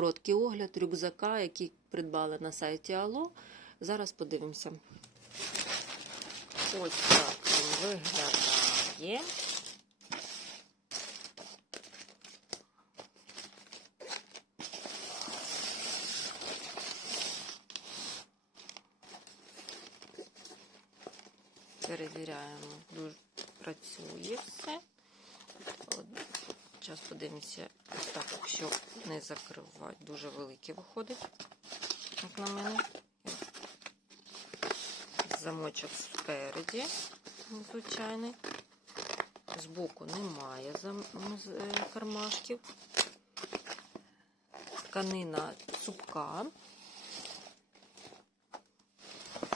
короткий огляд рюкзака, який придбали на сайті Ало. Зараз подивимося. Ось так він виглядає. Перевіряємо, дуже працює все. Зараз подивимося, так, якщо не закривати, дуже велике виходить, як на мене. Замочок спереді, звичайний. Збоку немає е, кармашків. Тканина цупка.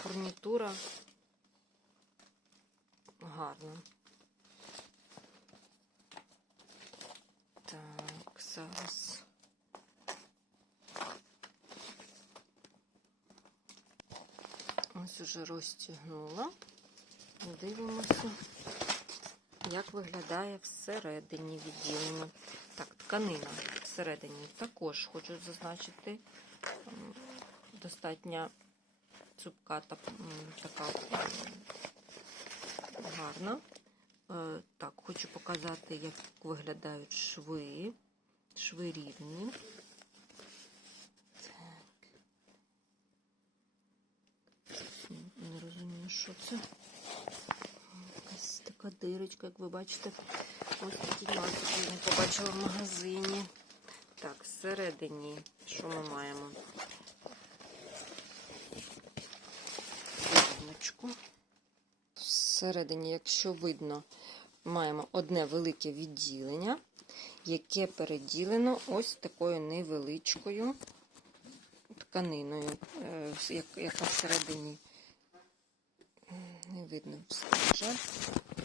Фурнітура гарна. Так, зараз. Ось уже розтягнула. Дивимося, як виглядає всередині відділення. Так, тканина всередині також хочу зазначити. Достатньо цупка та така гарна. Е, Так, хочу показати, як виглядають шви. Шви рівні. Так. Не розумію, що це. Якась така дирочка, як ви бачите. Ось такі ластики я побачила в магазині. Так, всередині, що ми маємо? Формочку. Всередині, якщо видно, маємо одне велике відділення, яке переділено ось такою невеличкою тканиною, е, яка всередині не видно вже.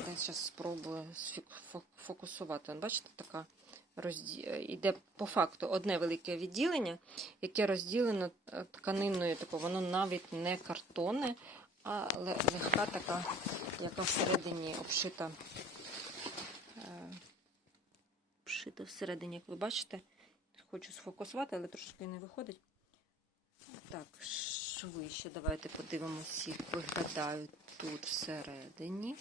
Я зараз спробую фокусувати. Бачите, така е, іде по факту одне велике відділення, яке розділено е, тканиною, тако, воно навіть не картонне, а легка така, яка всередині обшита. Е, всередині, як ви бачите. Хочу сфокусувати, але трошки не виходить. Так, шви ще давайте подивимося, як виглядають тут всередині.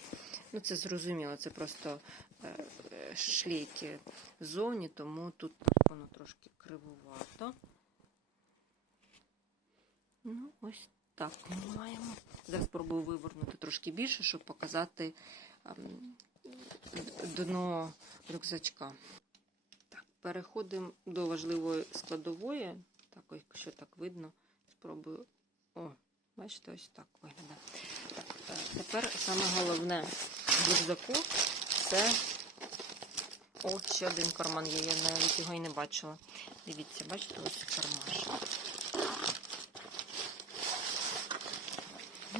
Ну, це зрозуміло, це просто е, шлейки ззовні, тому тут воно трошки кривувато. Ну, ось так ми маємо. Зараз спробую вивернути трошки більше, щоб показати ем, дно рюкзачка. Переходимо до важливої складової. Так, якщо так видно, спробую. О, бачите, ось так виглядає. Так, е, тепер саме головне в рюкзаку це. О, ще один карман є, я навіть його і не бачила. Дивіться, бачите, ось кармаш.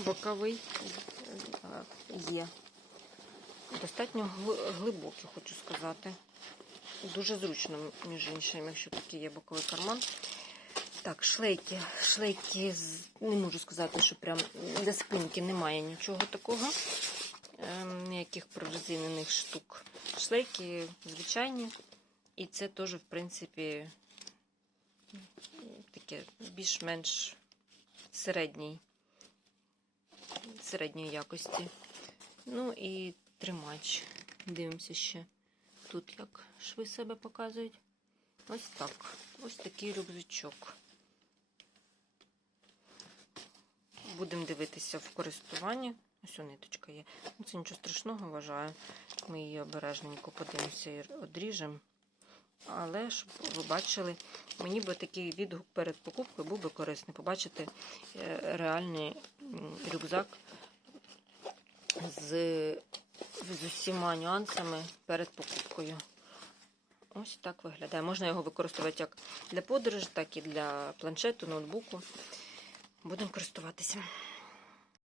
Боковий е, є. Достатньо глибокий, хочу сказати. Дуже зручно, між іншим, якщо такий є боковий карман. Так, шлейки. Шлейки, не можу сказати, що прям для спинки немає нічого такого. Ем, ніяких прорезинених штук. Шлейки звичайні. І це теж, в принципі, таке більш-менш середній, середньої якості. Ну і тримач. Дивимося ще тут, як шви себе показують. Ось так. Ось такий рюкзачок. Будемо дивитися в користуванні. Ось о, ниточка є. Ну, Це нічого страшного, вважаю. Ми її обережненько подивимося і одріжемо. Але щоб ви бачили, мені би такий відгук перед покупкою був би корисний. Побачити е, реальний рюкзак з, з усіма нюансами перед покупкою. Ось так виглядає. Можна його використовувати як для подорожі, так і для планшету, ноутбуку. Будемо користуватися.